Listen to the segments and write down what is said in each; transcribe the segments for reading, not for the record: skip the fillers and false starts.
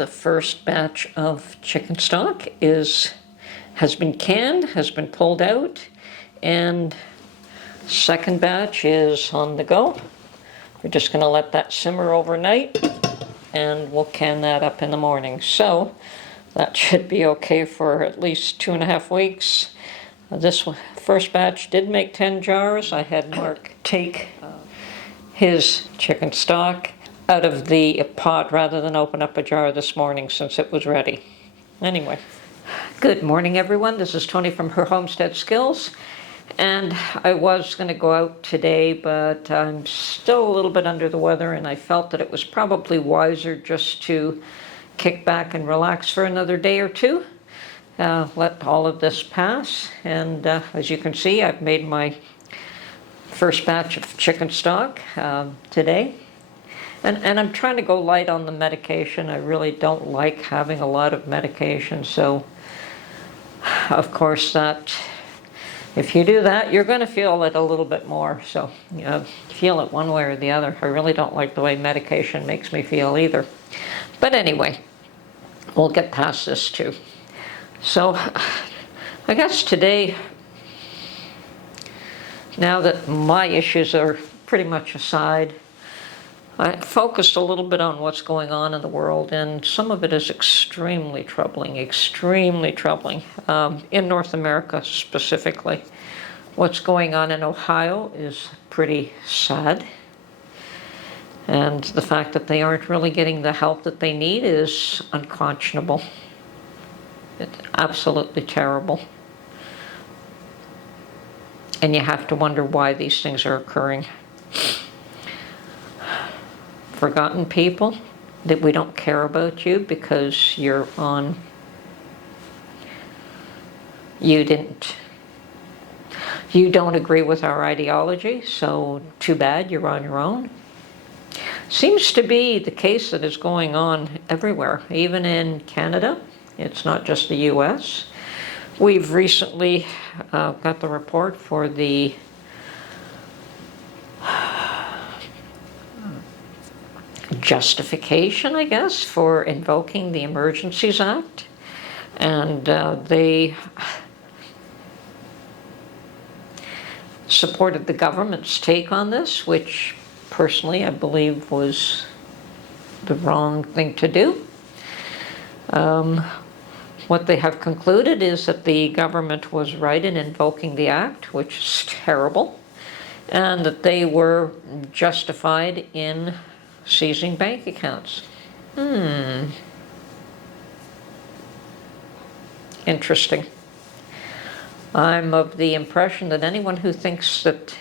the first batch of chicken stock has been canned, has been pulled out, and second batch is on the go. We're just going to let that simmer overnight, and we'll can that up in the morning. So that should be okay for at least 2.5 weeks. This first batch did make 10 jars. I had Mark take his chicken stock out of the pot rather than open up a jar this morning since it was ready. Anyway, good morning everyone. This is Tony from her Homestead Skills. And I was going to go out today, but I'm still a little bit under the weather, and I felt that it was probably wiser just to kick back and relax for another day or two. Let all of this pass. And as you can see, I've made my first batch of chicken stock today. And I'm trying to go light on the medication. I really don't like having a lot of medication. So, of course, that if you do that, you're going to feel it a little bit more. So, feel it one way or the other. I really don't like the way medication makes me feel either. But anyway, we'll get past this too. So, I guess today, now that my issues are pretty much aside, I focused a little bit on what's going on in the world, and some of it is extremely troubling, in North America specifically. What's going on in Ohio is pretty sad, and the fact that they aren't really getting the help that they need is unconscionable. It's absolutely terrible. And you have to wonder why these things are occurring. Forgotten people, that we don't care about you because you don't agree with our ideology, so too bad, you're on your own. Seems to be the case that is going on everywhere, even in Canada. It's not just the US. We've recently got the report for the justification, I guess, for invoking the Emergencies Act. And they supported the government's take on this, which personally I believe was the wrong thing to do. What they have concluded is that the government was right in invoking the act, which is terrible, and that they were justified in seizing bank accounts. Interesting. I'm of the impression that anyone who thinks that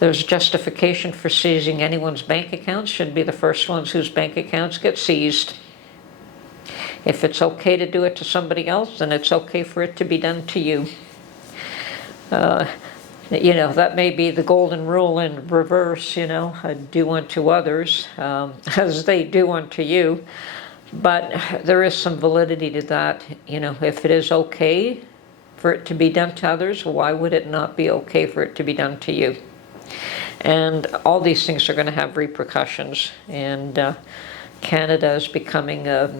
there's justification for seizing anyone's bank accounts should be the first ones whose bank accounts get seized. If it's okay to do it to somebody else, then it's okay for it to be done to you. That may be the golden rule in reverse, do unto others as they do unto you. But there is some validity to that. If it is okay for it to be done to others, why would it not be okay for it to be done to you? And all these things are going to have repercussions. And Canada is becoming a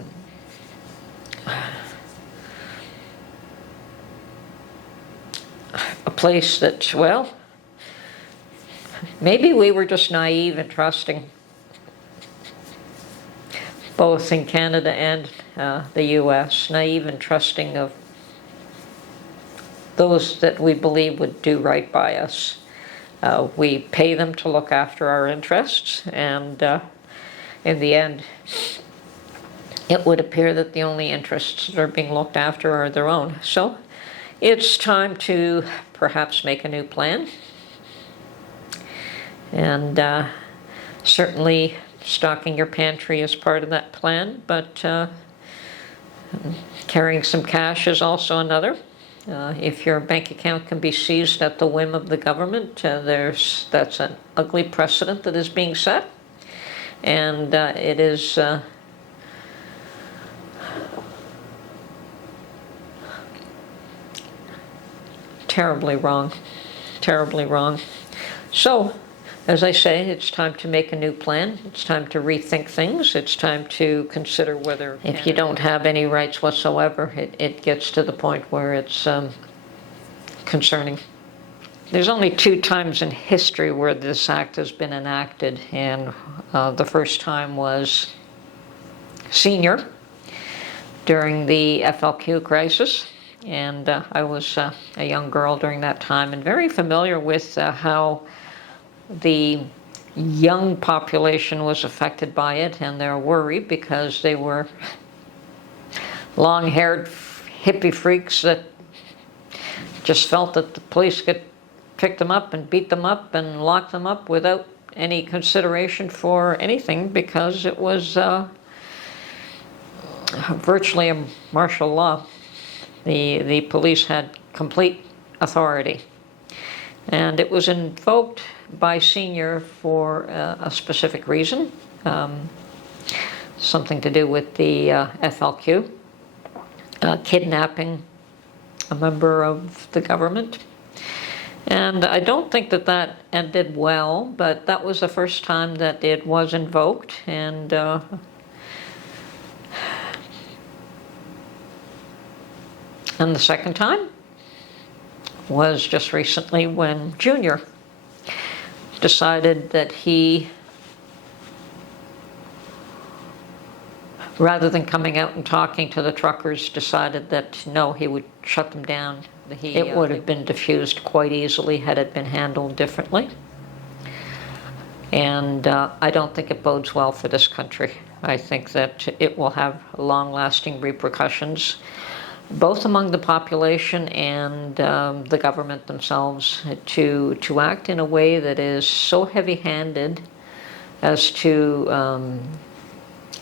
place that, well, maybe we were just naive and trusting, both in Canada and the US, naive and trusting of those that we believe would do right by us. We pay them to look after our interests, and in the end, it would appear that the only interests that are being looked after are their own. So it's time to perhaps make a new plan. And certainly stocking your pantry is part of that plan, but carrying some cash is also another. If your bank account can be seized at the whim of the government, that's an ugly precedent that is being set. And it is terribly wrong. So as I say, it's time to make a new plan. It's time to rethink things. It's time to consider whether, if you don't have any rights whatsoever, it gets to the point where it's concerning. There's only 2 times in history where this act has been enacted, and the first time was senior during the FLQ crisis, and I was a young girl during that time and very familiar with how the young population was affected by it, and they're worried because they were long-haired hippie freaks that just felt that the police could pick them up and beat them up and lock them up without any consideration for anything, because it was virtually a martial law. The police had complete authority, and it was invoked by senior for a specific reason, something to do with the FLQ, kidnapping a member of the government. And I don't think that that ended well, but that was the first time that it was invoked, and the second time was just recently when Junior decided that he, rather than coming out and talking to the truckers, decided that no, he would shut them down. It would have been diffused quite easily had it been handled differently. And I don't think it bodes well for this country. I think that it will have long-lasting repercussions, both among the population and the government themselves, to act in a way that is so heavy-handed as to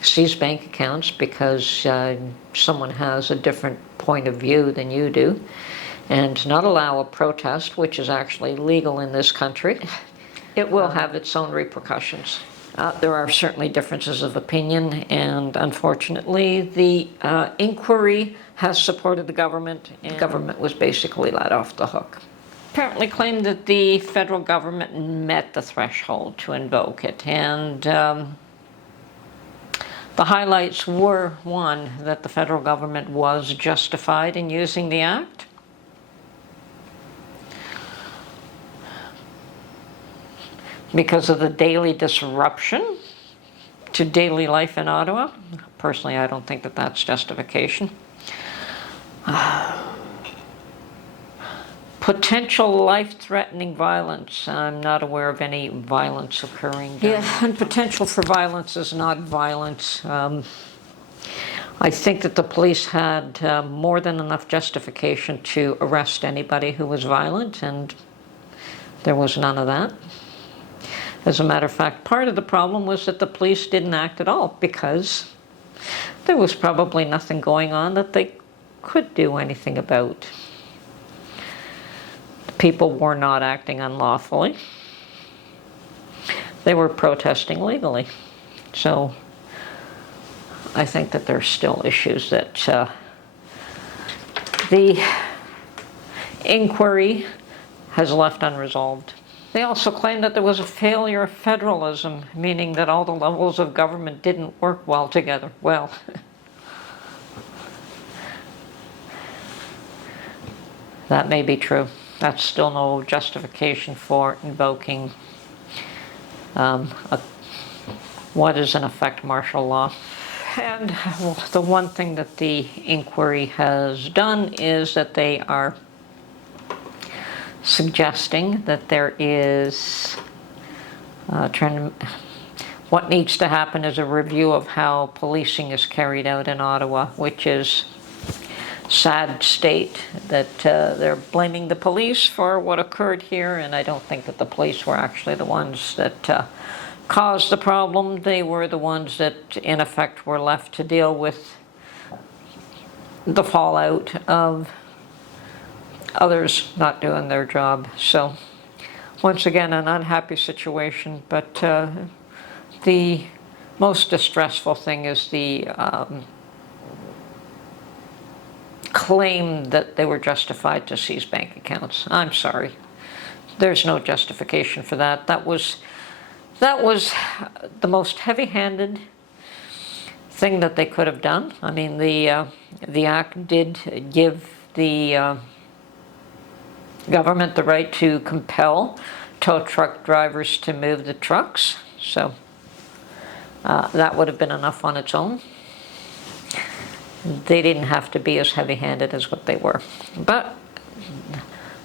seize bank accounts because someone has a different point of view than you do, and not allow a protest, which is actually legal in this country. It will have its own repercussions. There are certainly differences of opinion, and unfortunately the inquiry has supported the government, and the government was basically let off the hook. Apparently claimed that the federal government met the threshold to invoke it, and the highlights were, one, that the federal government was justified in using the act. Because of the daily disruption to daily life in Ottawa. Personally, I don't think that that's justification. Potential life-threatening violence. I'm not aware of any violence occurring. Yeah, and potential for violence is not violence. I think that the police had more than enough justification to arrest anybody who was violent, and there was none of that. As a matter of fact, part of the problem was that the police didn't act at all because there was probably nothing going on that they could do anything about. People were not acting unlawfully. They were protesting legally. So I think that there's still issues that the inquiry has left unresolved. They also claimed that there was a failure of federalism, meaning that all the levels of government didn't work well together. Well, that may be true. That's still no justification for invoking what is in effect martial law. And the one thing that the inquiry has done is that they are suggesting that there is what needs to happen is a review of how policing is carried out in Ottawa, which is sad state that they're blaming the police for what occurred here, and I don't think that the police were actually the ones that caused the problem. They were the ones that in effect were left to deal with the fallout of others not doing their job. So once again, an unhappy situation, but the most distressful thing is the claim that they were justified to seize bank accounts. I'm sorry. There's no justification for that. That was That was the most heavy-handed thing that they could have done. I mean, the act did give the government the right to compel tow truck drivers to move the trucks, so that would have been enough on its own. They didn't have to be as heavy-handed as what they were. But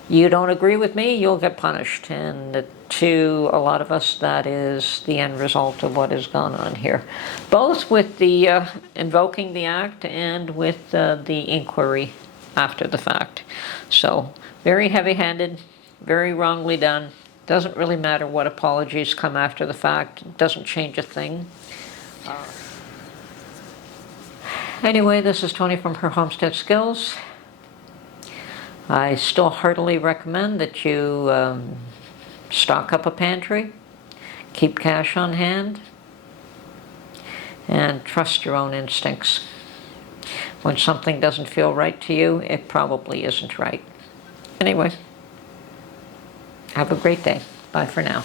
you don't agree with me, you'll get punished. And to a lot of us, that is the end result of what has gone on here. Both with the invoking the act and with the inquiry after the fact. So very heavy-handed, very wrongly done. Doesn't really matter what apologies come after the fact. It doesn't change a thing. Anyway, this is Tony from Her Homestead Skills. I still heartily recommend that you stock up a pantry, keep cash on hand, and trust your own instincts. When something doesn't feel right to you, it probably isn't right. Anyway, have a great day. Bye for now.